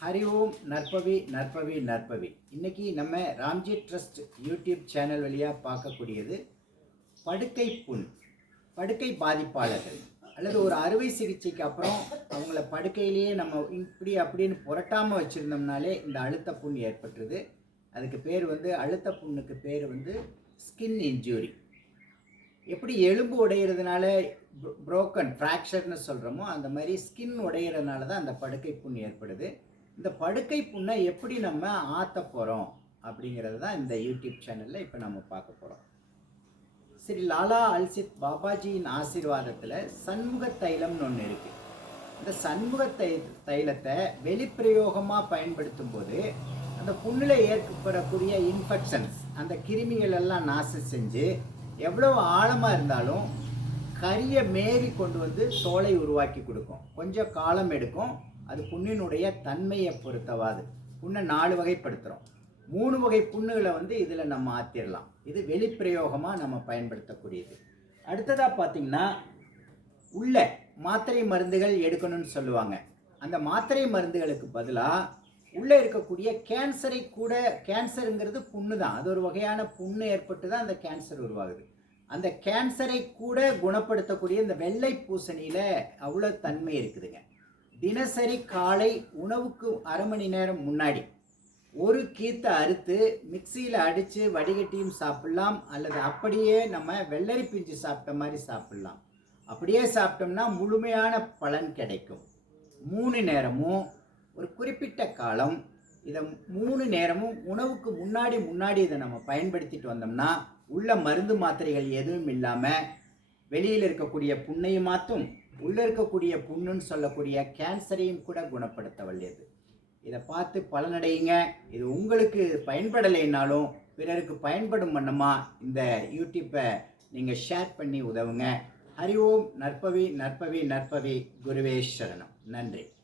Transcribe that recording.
ஹரி ஓம் நற்பவி நற்பவி நற்பவி. இன்னைக்கு நம்ம Ramji trust YouTube channel வழியாக பார்க்கக்கூடியது படுக்கை புண் படுக்கை பாதிப்பாளர்கள். அல்லது ஒரு அறுவை சிகிச்சைக்கு அப்புறம் அவங்கள படுக்கையிலேயே நம்ம இப்படி அப்படின்னு புரட்டாமல் வச்சுருந்தோம்னாலே இந்த அழுத்த புண் ஏற்பட்டுருது. அதுக்கு பேர் வந்து அழுத்த புண்ணுக்கு பேர் வந்து ஸ்கின் இன்ஜூரி எப்படி எலும்பு உடையிறதுனால ப்ரோக்கன் ஃப்ராக்சர்னு சொல்கிறோமோ அந்த மாதிரி ஸ்கின் உடையிறதுனால தான் அந்த படுக்கை புண் ஏற்படுது. இந்த படுக்கை புண்ணை எப்படி நம்ம ஆற்ற போகிறோம் அப்படிங்கிறது தான் இந்த யூடியூப் சேனலில் இப்போ நம்ம பார்க்க போகிறோம் ஸ்ரீ லாலா அல்சித் பாபாஜியின் ஆசீர்வாதத்தில் சண்முக தைலம்னு ஒன்று இருக்குது இந்த சண்முக தை தைலத்தை வெளிப்பிரயோகமாக பயன்படுத்தும் போது அந்த புண்ணில் ஏற்படக்கூடிய இன்ஃபெக்ஷன்ஸ் அந்த கிருமிகள் எல்லாம் நாசம் செஞ்சு எவ்வளோ ஆழமாக இருந்தாலும் கரியை மேறி கொண்டு வந்து தோலை உருவாக்கி கொடுக்கும். கொஞ்சம் காலம் எடுக்கும். அது புண்ணினுடைய தன்மையை பொறுத்தவாது. புண்ணை நாலு வகைப்படுத்துகிறோம் மூணு வகை புண்ணுகளை வந்து இதில் நம்ம ஆத்திரலாம். இது வெளிப்பிரயோகமாக நம்ம பயன்படுத்தக்கூடியது. அடுத்ததாக பார்த்தீங்கன்னா உள்ள மாத்திரை மருந்துகள் எடுக்கணும்னு சொல்லுவாங்க. அந்த மாத்திரை மருந்துகளுக்கு பதிலாக உள்ளே இருக்கக்கூடிய கேன்சரை கூட கேன்சருங்கிறது புண்ணு தான் அது ஒரு வகையான புண்ணு ஏற்பட்டு தான் அந்த கேன்சர் உருவாகுது. அந்த கேன்சரை கூட குணப்படுத்தக்கூடிய இந்த வெள்ளை பூசணியில் அவ்வளோ தன்மை இருக்குதுங்க. தினசரி காலை உணவுக்கு அரை மணி நேரம் முன்னாடி ஒரு கீத்தை அறுத்து மிக்சியில் அடித்து வடிகட்டியும் சாப்பிட்லாம். அல்லது அப்படியே நம்ம வெள்ளரி பிஞ்சு சாப்பிட்ட மாதிரி சாப்பிட்லாம். அப்படியே சாப்பிட்டோம்னா முழுமையான பலன் கிடைக்கும். மூணு நேரமும் ஒரு குறிப்பிட்ட காலம் இதை மூணு நேரமும் உணவுக்கு முன்னாடி முன்னாடி இதை நம்ம பயன்படுத்திட்டு வந்தோம்னா உள்ள மருந்து மாத்திரைகள் எதுவும் இல்லாமல் வெளியில் இருக்கக்கூடிய புண்ணையும் மாற்றும் உள்ளே இருக்கக்கூடிய புண்ணுன்னு சொல்லக்கூடிய கேன்சரையும் கூட குணப்படுத்த வல்லியது இதை பார்த்து பலனடையுங்க. இது உங்களுக்கு பயன்படலைனாலும் பிறருக்கு பயன்படும் வண்ணமாக இந்த யூடியூப்பை நீங்கள் ஷேர் பண்ணி உதவுங்க. ஹரி ஓம். நற்பவி நற்பவி நற்பவி. குருவே நன்றி.